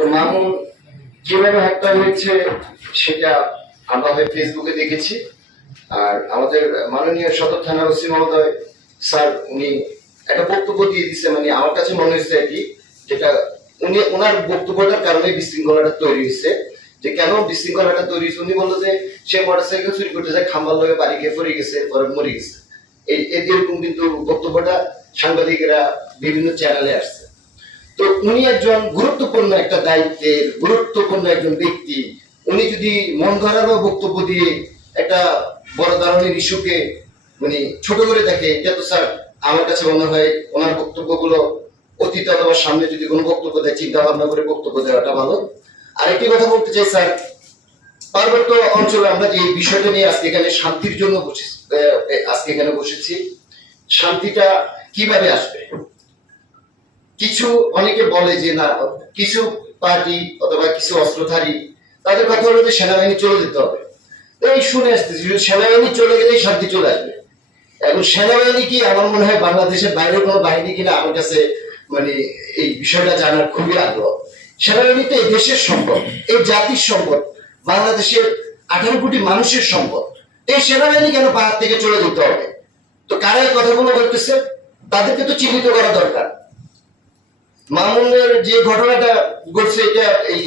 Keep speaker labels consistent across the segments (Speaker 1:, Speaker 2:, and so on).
Speaker 1: তো মামুন কীভাবে হত্যা হয়েছে সেটা আমরা ফেসবুকে দেখেছি। আর আমাদের মাননীয় সদর থানার ওসি মহোদয়, স্যার, উনি একটা বক্তব্য দিয়ে দিচ্ছে মানে আমার কাছে মনে হয়েছে আর কি, যেটা উনি, ওনার বক্তব্যটার কারণে বিশৃঙ্খলাটা তৈরি হয়েছে, যে কেন বিশৃঙ্খলাটা তৈরি হয়েছে? উনি বলল যে, সে মোটরসাইকেল চুরি করতে যায়, খাম্বার লগে বাড়ি গিয়ে পড়ে গেছে, পরে মরে গেছে। এই- এরকম কিন্তু বক্তব্যটা সাংবাদিকেরা বিভিন্ন চ্যানেলে আসছে। তো উনি একজন গুরুত্বপূর্ণ একটা দায়িত্বের, গুরুত্বপূর্ণ একজন ব্যক্তি। উনি যদি মন গড়ানো বক্তব্য দিয়ে একটা বড় ধরনের ইস্যুকে মানে ছোট করে দেখে, এটা তো স্যার আমার কাছে মনে হয় ওনার বক্তব্যগুলো অতীত অথবা সামনে যদি কোনো বক্তব্য দেয় চিন্তা ভাবনা করে বক্তব্য দেওয়াটা ভালো। আরেকটি কথা বলতে চাই, স্যার। পার্বত্য অঞ্চলে আমরা যে বিষয়টা নিয়ে আজকে এখানে শান্তির জন্য বসেছি আজকে এখানে বসেছি, শান্তিটা কীভাবে আসবে? কিছু অনেকে বলে যে না, কিছু পার্টি অথবা কিছু অস্ত্রধারী, তাদের কথা হলো যে সেনাবাহিনী চলে যেতে হবে। এই শুনে আসতেছি সেনাবাহিনী চলে গেলেই শান্তি চলে আসবে। এখন সেনাবাহিনী কি আমার মনে হয় বাংলাদেশের বাইরে কোনো বাহিনী কিনা? আমার কাছে মানে এই বিষয়টা জানার খুবই আগ্রহ। সেনাবাহিনী তো এই দেশের সম্পদ, এই জাতির সম্পদ, বাংলাদেশের আঠারো কোটি মানুষের সম্পদ। এই সেনাবাহিনী কেন পাহাড় থেকে চলে যেতে হবে? তো কারা এই কথাগুলো বলতেছে? তাদেরকে তো চিহ্নিত করা দরকার। মামুনের যে ঘটনাটা ঘটছে, এটা এই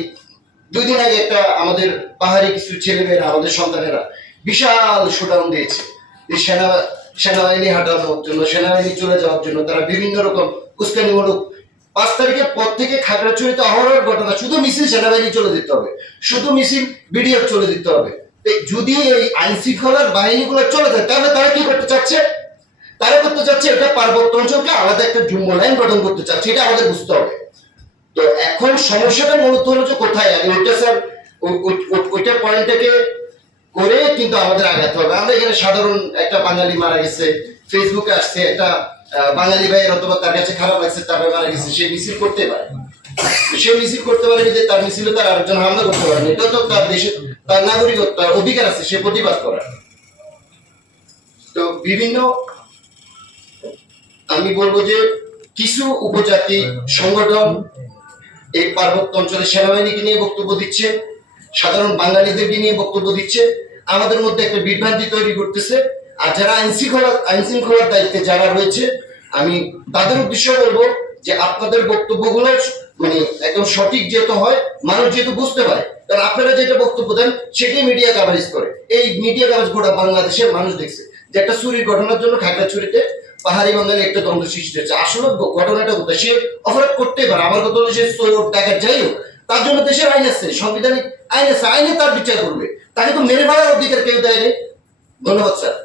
Speaker 1: দুই দিন আগে একটা আমাদের পাহাড়ি কিছু ছেলেমেয়েরা, আমাদের সন্তানেরা বিশাল শোডাউন দিয়েছে। এই সেনা, সেনাবাহিনী হাঁটানোর জন্য, সেনাবাহিনী চলে যাওয়ার জন্য তারা বিভিন্ন রকম উস্কানিমূলক পাঁচ তারিখের পর থেকে খাগড়াছড়িতে অহরহ ঘটনা, শুধু মিছিল সেনাবাহিনী চলে দিতে হবে, শুধু মিছিল বিডিএফ চলে দিতে হবে। যদি এই আইন শৃঙ্খলার বাহিনীগুলো চলে যায়, তাহলে তারা কি করতে চাচ্ছে এটা পার্বত্য অঞ্চলকে আলাদা একটা জুম্ব লাইন গঠন করতে চাচ্ছে, এটা আমাদের বুঝতে হবে। তো এখন সমস্যাটা মূলত হলো যে কোথায় আগে ওইটা স্যার ওই- ওই- ওই- ওইটা পয়েন্টটাকে করে কিন্তু আমাদের আগাতে হবে। আমরা এখানে সাধারণ একটা বাঙালি মারা গেছে ফেসবুকে আসছে, একটা বাঙালি ভাইয়ের অথবা তার কাছে খারাপ লাগছে তারপরে মারা গেছে, সে মিছিল করতে পারে। সে মিছিল করতে পারে যে তার মিছিলে তার আরেকজন হামলা করতে পারে এটা তো তার দেশে, তার নাগরিকত্ব অধিকার আছে, সে প্রতিবাদ করার তো বিভিন্ন আমি বলব যে কিছু উপজাতি সংগঠন এই পার্বত্য অঞ্চলে সেনাবাহিনীকে নিয়ে বক্তব্য দিচ্ছে, সাধারণ বাঙালিদেরকে নিয়ে বক্তব্য দিচ্ছে, আমাদের মধ্যে একটা বিভ্রান্তি তৈরি করতেছে। আর যারা আইন শৃঙ্খলা, আইন শৃঙ্খলার দায়িত্বে যারা রয়েছে, আমি তাদের উদ্দেশ্যে বলব যে আপনাদের বক্তব্যগুলো মানে একদম সঠিক যেহেতু হয়, মানুষ যেহেতু বুঝতে পারে কারণ আপনারা যেটা বক্তব্য দেন, সেটাই মিডিয়া কাভারেজ করে। এই মিডিয়া কাভারেজ গোটা বাংলাদেশের মানুষ দেখছে, যে একটা চুরির ঘটনার জন্য খাগড়াছড়িতে পাহাড়ি বাঙালি একটা দ্বন্দ্ব সৃষ্টি হচ্ছে আসলে ঘটনাটা কোথায় সে অপরাধ করতে পারে। আমার কথা হলো সে সৈয়ব ডাকাত যাই হোক, তার জন্য দেশের আইন আছে, সাংবিধানিক আইন আছে, আইনে তার বিচার করবে। তাকে তো মেরে ফেলার অধিকার কেউ দেয়নি। ধন্যবাদ, স্যার।